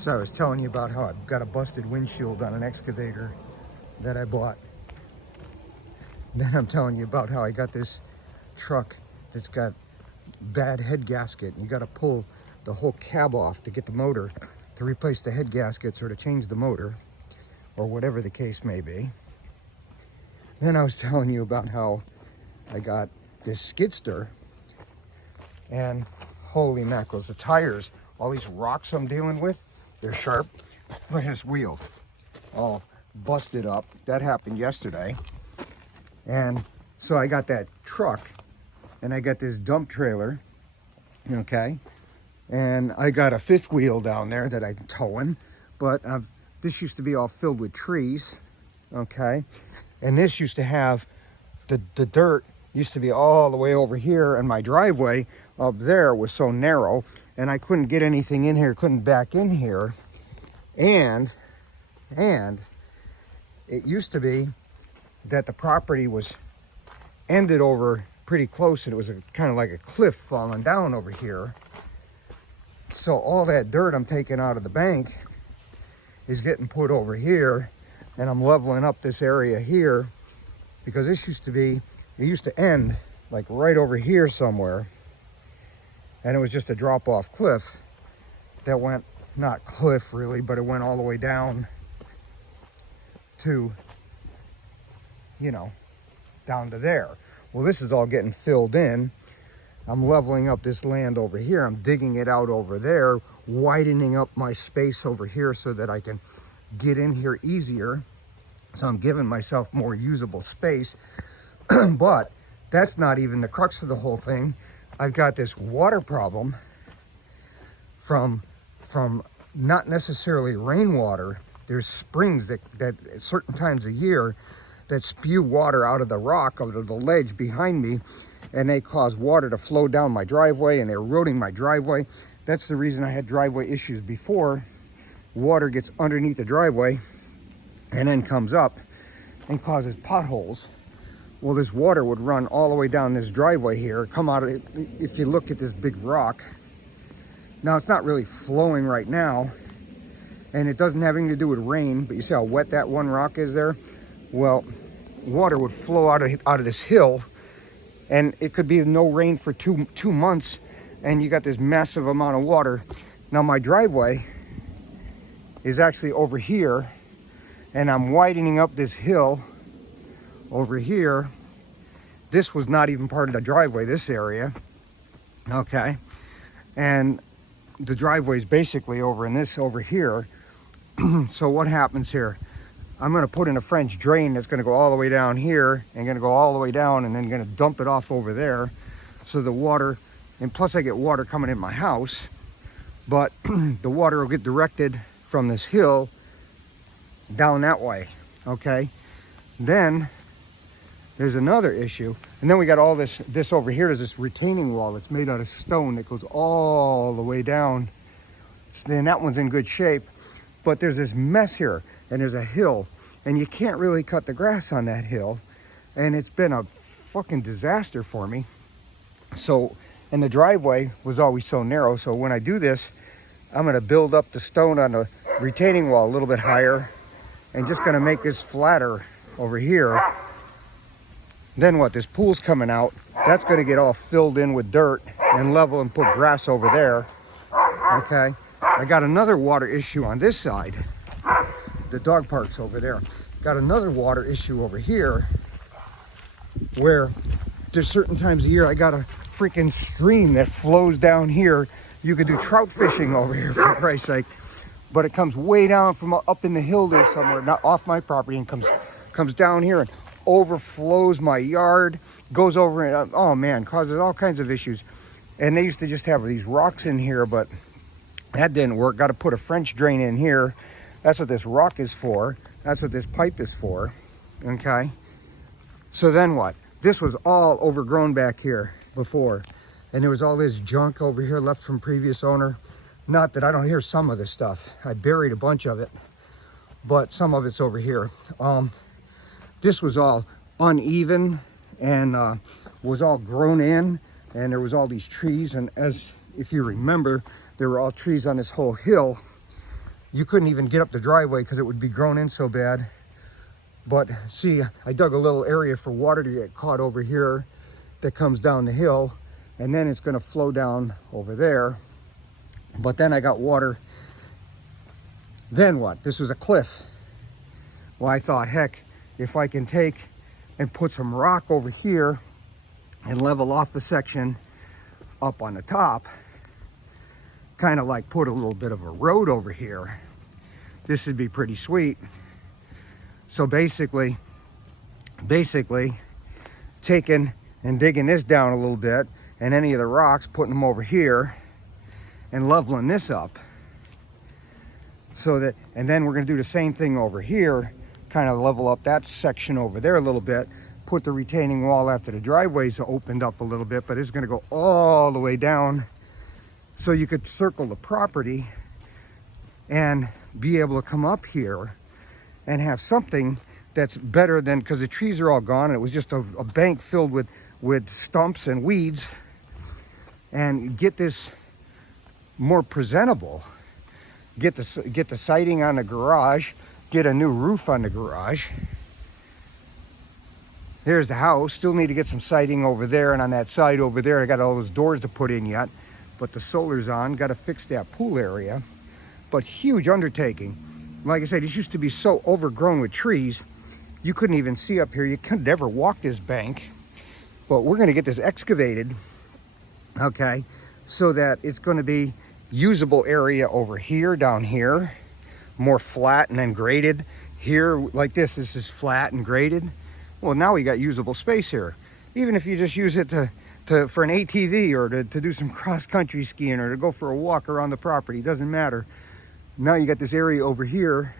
So I was telling you about how I've got a busted windshield on an excavator that I bought. Then I'm telling you about how I got this truck that's got bad head gasket, and you got to pull the whole cab off to get the motor to replace the head gaskets or to change the motor or whatever the case may be. Then I was telling you about how I got this skidster, and holy mackerels, the tires, all these rocks I'm dealing with, they're sharp. Look at this wheel, all busted up. That happened yesterday. And so I got that truck, and I got this dump trailer, okay? And I got a fifth wheel down there that I'm towing, but this used to be all filled with trees, okay? And this used to have, the dirt used to be all the way over here, and my driveway up there was so narrow, and I couldn't get anything in here, couldn't back in here. And it used to be that the property was ended over pretty close, and it was kind of like a cliff falling down over here. So all that dirt I'm taking out of the bank is getting put over here, and I'm leveling up this area here, because this used to be, it used to end like right over here somewhere, and it was just a drop-off cliff that went, not cliff really, but it went all the way down to, you know, down to there. Well, this is all getting filled in. I'm leveling up this land over here. I'm digging it out over there, widening up my space over here so that I can get in here easier. So I'm giving myself more usable space. But that's not even the crux of the whole thing. I've got this water problem from not necessarily rainwater. There's springs that at certain times of year that spew water out of the rock, out of the ledge behind me, and they cause water to flow down my driveway, and they're eroding my driveway. That's the reason I had driveway issues before. Water gets underneath the driveway and then comes up and causes potholes. Well, this water would run all the way down this driveway here, come out of it. If you look at this big rock, now it's not really flowing right now, and it doesn't have anything to do with rain, but you see how wet that one rock is there? Well, water would flow out of this hill, and it could be no rain for two months, and you got this massive amount of water. Now my driveway is actually over here, and I'm widening up this hill over here. This was not even part of the driveway, this area, okay? And the driveway is basically over in this over here. So what happens here? I'm going to put in a French drain that's going to go all the way down here and going to go all the way down, and then going to dump it off over there. So the water, and plus I get water coming in my house, but the water will get directed from this hill down that way, okay? Then there's another issue, and then we got all this over here. There's this retaining wall that's made out of stone that goes all the way down. Then that one's in good shape, but there's this mess here, and there's a hill, and you can't really cut the grass on that hill, and it's been a fucking disaster for me. So, and the driveway was always so narrow, so when I do this, I'm going to build up the stone on the retaining wall a little bit higher, and just going to make this flatter over here. Then what, this pool's coming out, that's going to get all filled in with dirt and level and put grass over there, okay? I got another water issue on this side. The dog park's over there. Got another water issue over here, where there's certain times of year I got a freaking stream that flows down here. You could do trout fishing over here, for Christ's sake, but it comes way down from up in the hill there somewhere, not off my property, and comes down here and overflows my yard, goes over and oh man, causes all kinds of issues. And they used to just have these rocks in here, but that didn't work. Got to put a French drain in here. That's what this rock is for. That's what this pipe is for, okay? So then what? This was all overgrown back here before, and there was all this junk over here left from previous owner. Not that I don't hear some of this stuff. I buried a bunch of it, but some of it's over here. This was all uneven and was all grown in, and there was all these trees, and as if you remember, there were all trees on this whole hill you couldn't even get up the driveway because it would be grown in so bad. But see, I dug a little area for water to get caught over here that comes down the hill, and then it's going to flow down over there. But then I got water. Then what? This was a cliff. Well, I thought, heck, if I can take and put some rock over here and level off the section up on the top, kind of like put a little bit of a road over here, this would be pretty sweet. So basically taking and digging this down a little bit, and any of the rocks, putting them over here and leveling this up, so that, and then we're going to do the same thing over here, kind of level up that section over there a little bit, put the retaining wall after the driveways opened up a little bit, but it's going to go all the way down, so you could circle the property and be able to come up here and have something that's better than, because the trees are all gone and it was just a bank filled with stumps and weeds, and get this more presentable. Get the siding on the garage, get a new roof on the garage. There's the house. Still need to get some siding over there, and on that side over there I got all those doors to put in yet, but the solar's on. Got to fix that pool area, but huge undertaking. Like I said, this used to be so overgrown with trees you couldn't even see up here. You could never walk this bank. But we're going to get this excavated, okay, so that it's going to be usable area over here, down here, more flat and then graded. Here, like this is flat and graded. Well, now we got usable space here. Even if you just use it for an ATV, or to do some cross-country skiing, or to go for a walk around the property, doesn't matter. Now you got this area over here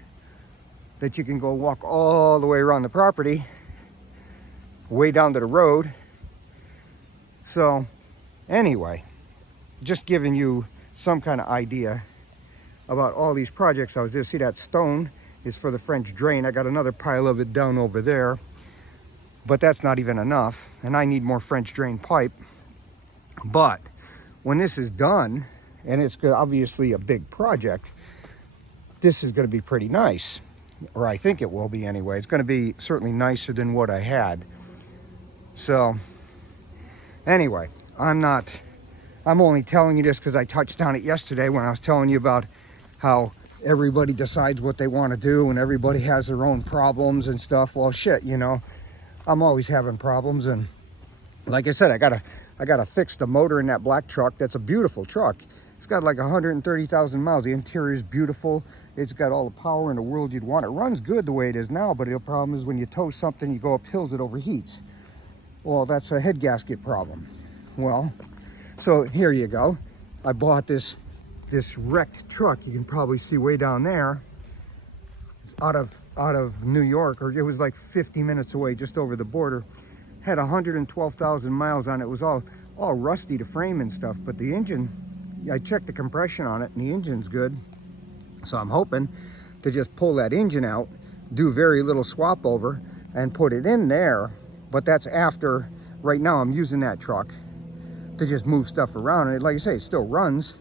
that you can go walk all the way around the property, way down to the road. So anyway, just giving you some kind of idea about all these projects I was doing. See, that stone is for the French drain. I got another pile of it down over there, but that's not even enough, and I need more French drain pipe. But when this is done, and it's obviously a big project, this is going to be pretty nice, or I think it will be anyway. It's going to be certainly nicer than what I had. So anyway, I'm only telling you this because I touched on it yesterday when I was telling you about how everybody decides what they want to do and everybody has their own problems and stuff. Well, shit, you know, I'm always having problems, and like I said, I gotta fix the motor in that black truck. That's a beautiful truck. It's got like 130,000 miles. The interior is beautiful. It's got all the power in the world you'd want. It runs good the way it is now, but the problem is when you tow something, you go up hills, it overheats. Well, that's a head gasket problem. Well, so here you go. I bought this wrecked truck. You can probably see way down there, out of New York, or it was like 50 minutes away, just over the border. Had 112,000 miles on it. It was all rusty, the frame and stuff, but the engine, I checked the compression on it and the engine's good. So I'm hoping to just pull that engine out, do very little swap over, and put it in there. But that's after, right now I'm using that truck to just move stuff around. And like I say, it still runs,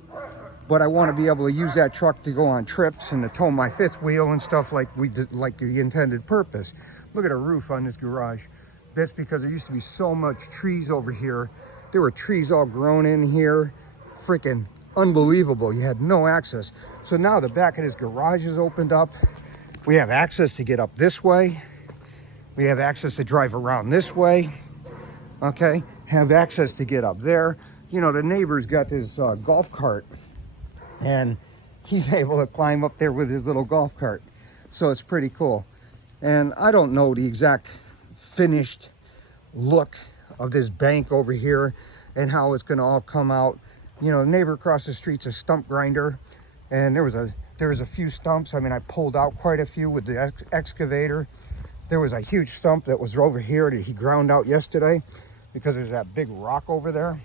but I want to be able to use that truck to go on trips and to tow my fifth wheel and stuff like we did, like the intended purpose. Look at the roof on this garage. That's because there used to be so much trees over here. There were trees all grown in here. Freaking unbelievable. You had no access. So now the back of this garage is opened up. We have access to get up this way. We have access to drive around this way. Okay, have access to get up there. You know, the neighbor's got this golf cart, and he's able to climb up there with his little golf cart. So it's pretty cool. And I don't know the exact finished look of this bank over here and how it's going to all come out. You know, the neighbor across the street's a stump grinder, and there was a few stumps. I mean, I pulled out quite a few with the excavator. There was a huge stump that was over here that he ground out yesterday because there's that big rock over there.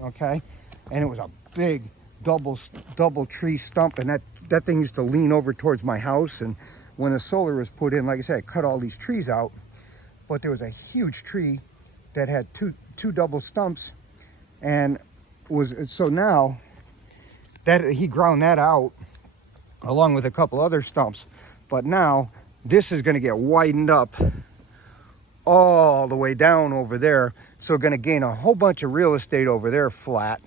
Okay, and it was a big double tree stump, and that thing used to lean over towards my house. And when the solar was put in, like I said, I cut all these trees out, but there was a huge tree that had two double stumps, and so now that he ground that out, along with a couple other stumps. But now this is going to get widened up all the way down over there. So we're going to gain a whole bunch of real estate over there flat.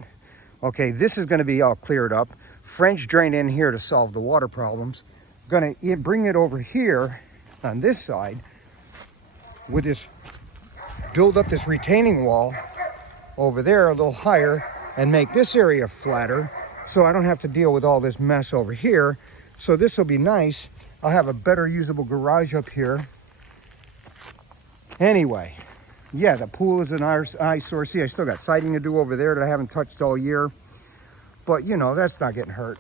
Okay, this is going to be all cleared up. French drain in here to solve the water problems. Going to bring it over here on this side with this, build up this retaining wall over there a little higher and make this area flatter so I don't have to deal with all this mess over here. So this will be nice. I'll have a better usable garage up here. Anyway, yeah, the pool is an eyesore. See, I still got siding to do over there that I haven't touched all year. But, you know, that's not getting hurt.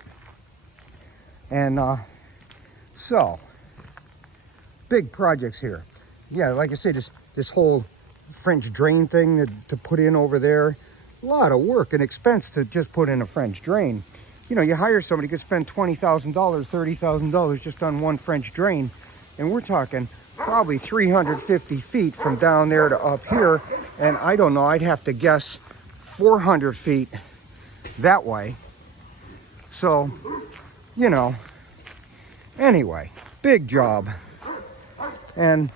And so, big projects here. Yeah, like I say, this whole French drain thing to put in over there, a lot of work and expense to just put in a French drain. You know, you hire somebody, could spend $20,000, $30,000 just on one French drain. And we're talking probably 350 feet from down there to up here. And I don't know, I'd have to guess 400 feet that way. So, you know, anyway, big job. And,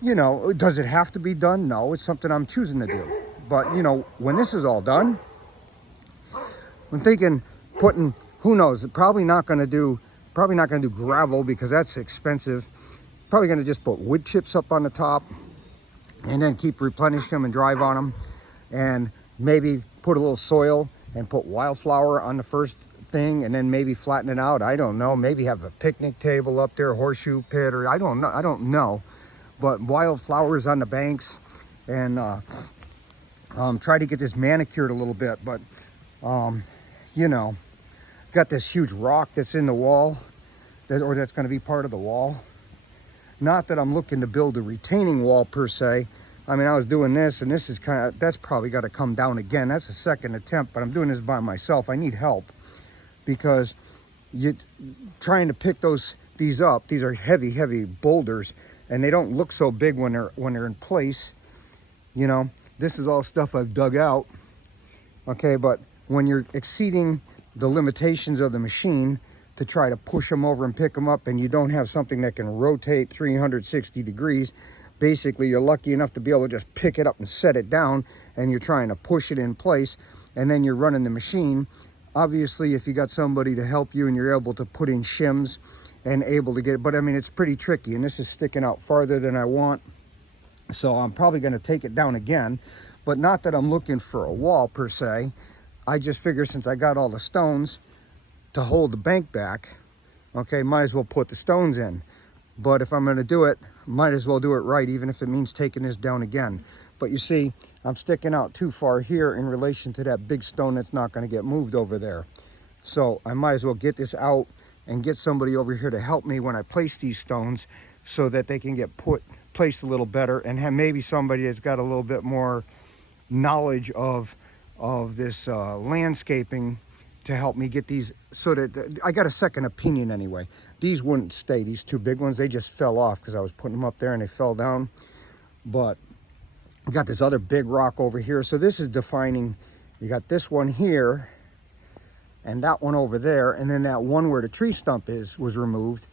you know, does it have to be done? No, it's something I'm choosing to do. But, you know, when this is all done, I'm thinking putting, who knows, probably not going to do gravel because that's expensive. Probably going to just put wood chips up on the top and then keep replenishing them and drive on them. And maybe put a little soil and put wildflower on the first thing and then maybe flatten it out. I don't know. Maybe have a picnic table up there, horseshoe pit, or I don't know. But wildflowers on the banks and try to get this manicured a little bit. But, you know, got this huge rock that's in the wall that's going to be part of the wall. Not that I'm looking to build a retaining wall per se. I mean, I was doing this and this is that's probably got to come down again. That's a second attempt, but I'm doing this by myself. I need help because you trying to pick these up. These are heavy boulders and they don't look so big when they're in place. You know, this is all stuff I've dug out. Okay, but when you're exceeding the limitations of the machine to try to push them over and pick them up and you don't have something that can rotate 360 degrees, basically you're lucky enough to be able to just pick it up and set it down and you're trying to push it in place and then you're running the machine. Obviously, if you got somebody to help you and you're able to put in shims and able to get it, but I mean, it's pretty tricky and this is sticking out farther than I want. So I'm probably going to take it down again, but not that I'm looking for a wall per se. I just figure since I got all the stones to hold the bank back, okay, might as well put the stones in. But if I'm going to do it, might as well do it right, even if it means taking this down again. But you see, I'm sticking out too far here in relation to that big stone that's not going to get moved over there. So I might as well get this out and get somebody over here to help me when I place these stones so that they can get placed a little better and have maybe somebody that's got a little bit more knowledge of this landscaping to help me get these, so that I got a second opinion anyway. These wouldn't stay, these two big ones, they just fell off because I was putting them up there and they fell down. But I got this other big rock over here, so this is defining. You got this one here and that one over there, and then that one where the tree stump was removed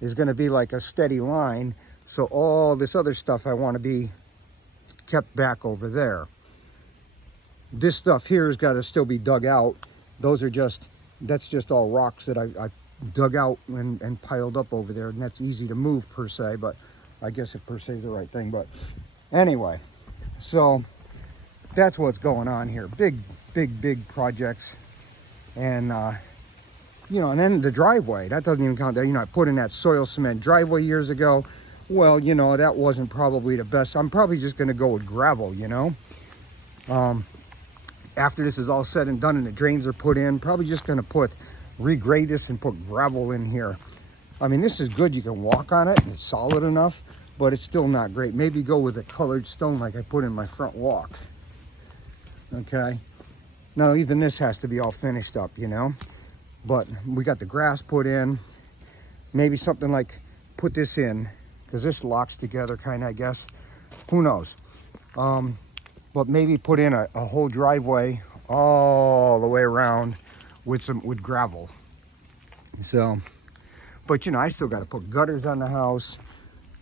is going to be like a steady line. So all this other stuff I want to be kept back over there. This stuff here has got to still be dug out. Those are that's just all rocks that I dug out and piled up over there, and that's easy to move per se, but I guess if per se is the right thing. But anyway, so that's what's going on here. Big projects. And you know, and then the driveway, that doesn't even count. You know, I put in that soil cement driveway years ago. Well, you know, that wasn't probably the best. I'm probably just going to go with gravel, you know. After this is all said and done and the drains are put in, probably just going to regrade this and put gravel in here. I mean, this is good. You can walk on it and it's solid enough, but it's still not great. Maybe go with a colored stone like I put in my front walk. Okay. Now, even this has to be all finished up, you know. But we got the grass put in. Maybe something like put this in, because this locks together kind of, I guess. Who knows? But maybe put in a whole driveway all the way around with gravel. So But, you know, I still got to put gutters on the house,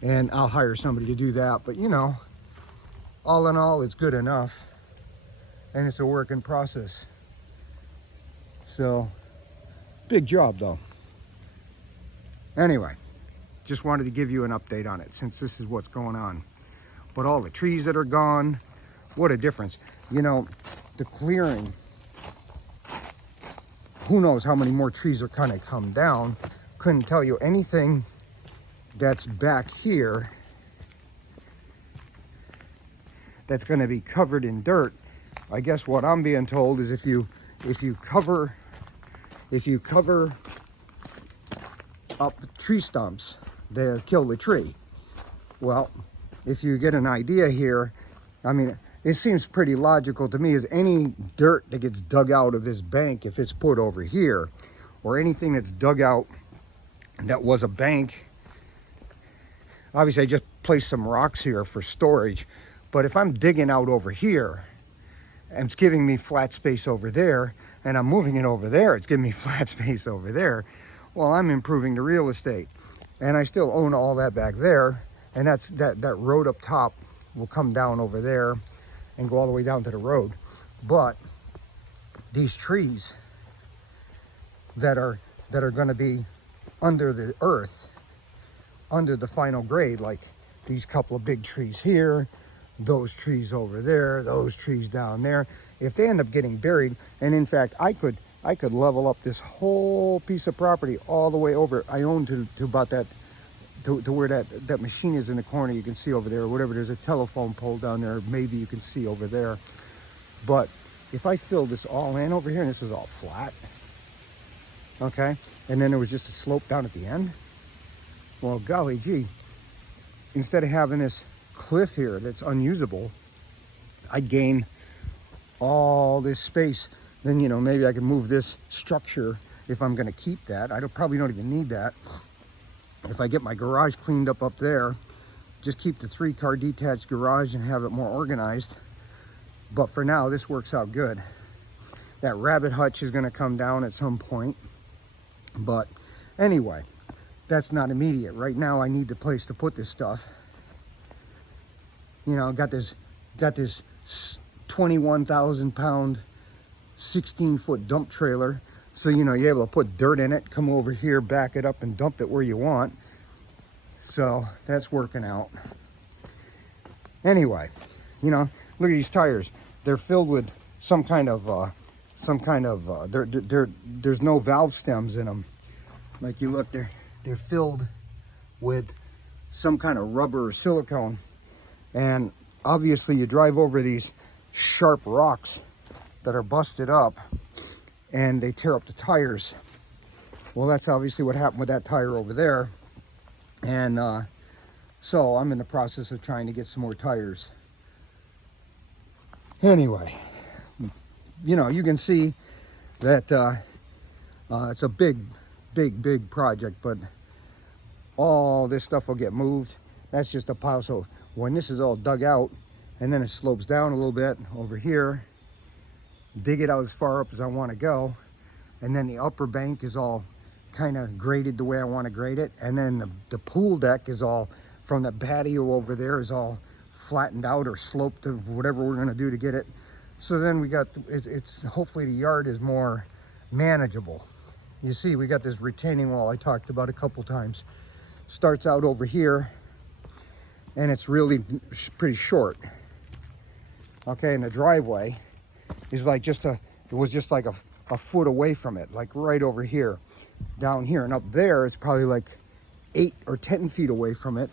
and I'll hire somebody to do that. But, you know, all in all, it's good enough, and it's a working process. So, big job, though. Anyway, just wanted to give you an update on it, since this is what's going on. But all the trees that are gone, what a difference. You know, the clearing, who knows how many more trees are kind of come down. Couldn't tell you anything that's back here that's going to be covered in dirt. I guess what I'm being told is if you cover up tree stumps, they'll kill the tree. Well, if you get an idea here, I mean, it seems pretty logical to me, is any dirt that gets dug out of this bank, if it's put over here, or anything that's dug out that was a bank. Obviously I just placed some rocks here for storage, but if I'm digging out over here and it's giving me flat space over there, and I'm moving it over there, it's giving me flat space over there, well, I'm improving the real estate. And I still own all that back there, and that road up top will come down over there and go all the way down to the road. But these trees that are going to be under the earth, under the final grade, like these couple of big trees here, those trees over there, those trees down there, if they end up getting buried, and in fact I could level up this whole piece of property all the way over. I own to about that, to where that machine is in the corner, you can see over there, or whatever. There's a telephone pole down there, maybe you can see over there. But if I fill this all in over here, and this is all flat, okay, and then there was just a slope down at the end, well, golly gee, instead of having this cliff here that's unusable, I gain all this space. Then, you know, maybe I can move this structure if I'm going to keep that. Probably don't even need that. If I get my garage cleaned up there, just keep the 3-car detached garage and have it more organized. But for now, this works out good. That rabbit hutch is going to come down at some point. But anyway, that's not immediate. Right now, I need the place to put this stuff. You know, got this 21,000 pound 16-foot dump trailer, so you know you're able to put dirt in it, come over here, back it up, and dump it where you want. So that's working out. Anyway, you know, look at these tires. They're filled with some kind of there's no valve stems in them. Like, you look, they're filled with some kind of rubber or silicone, and obviously you drive over these sharp rocks that are busted up and they tear up the tires. Well, that's obviously what happened with that tire over there. And so I'm in the process of trying to get some more tires. Anyway, you know, you can see that it's a big project, but all this stuff will get moved. That's just a pile. So when this is all dug out, and then it slopes down a little bit over here, dig it out as far up as I want to go, and then the upper bank is all kind of graded the way I want to grade it, and then the pool deck is all, from the patio over there, is all flattened out or sloped to whatever we're going to do to get it. So then we got, it's hopefully the yard is more manageable. You see, we got this retaining wall I talked about a couple times. Starts out over here, and it's really pretty short. Okay, and the driveway is like it was just like a foot away from it, like right over here, down here. And up there, it's probably like 8 or 10 feet away from it.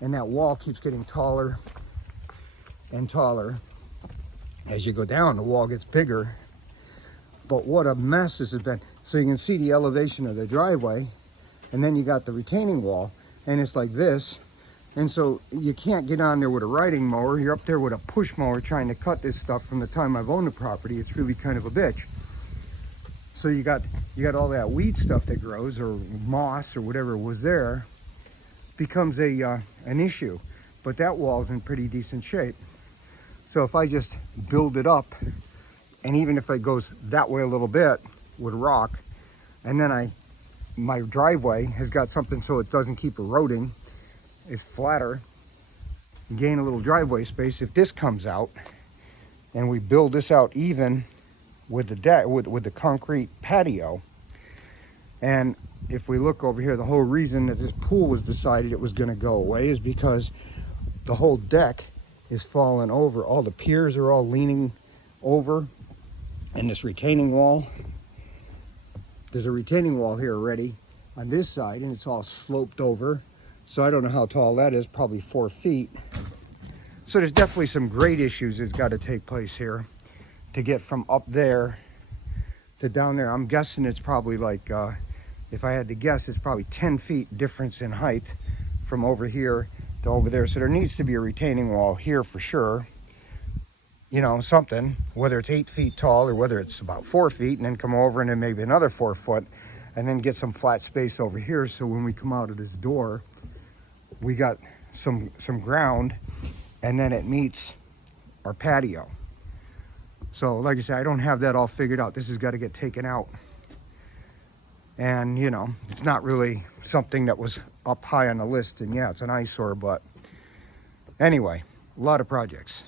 And that wall keeps getting taller and taller. As you go down, the wall gets bigger. But what a mess this has been. So you can see the elevation of the driveway, and then you got the retaining wall, and it's like this. And so you can't get on there with a riding mower. You're up there with a push mower trying to cut this stuff. From the time I've owned the property, it's really kind of a bitch. So you got all that weed stuff that grows, or moss or whatever was there, becomes an issue. But that wall's in pretty decent shape. So if I just build it up, and even if it goes that way a little bit with rock, and then I my driveway has got something so it doesn't keep eroding. It's flatter. Gain a little driveway space. If this comes out and we build this out even with the deck, with the concrete patio, and if we look over here, the whole reason that this pool was decided it was going to go away is because the whole deck is falling over. All the piers are all leaning over, and this retaining wall, there's a retaining wall here already on this side, and it's all sloped over. So I don't know how tall that is, probably 4 feet. So there's definitely some grade issues that's got to take place here to get from up there to down there. I'm guessing it's probably like, if I had to guess, it's probably 10 feet difference in height from over here to over there. So there needs to be a retaining wall here for sure. You know, something, whether it's 8 feet tall or whether it's about 4 feet, and then come over and then maybe another 4 foot, and then get some flat space over here. So when we come out of this door, we got some ground, and then it meets our patio. So like I said, I don't have that all figured out. This has got to get taken out. And you know, it's not really something that was up high on the list, and yeah, it's an eyesore, but anyway, a lot of projects.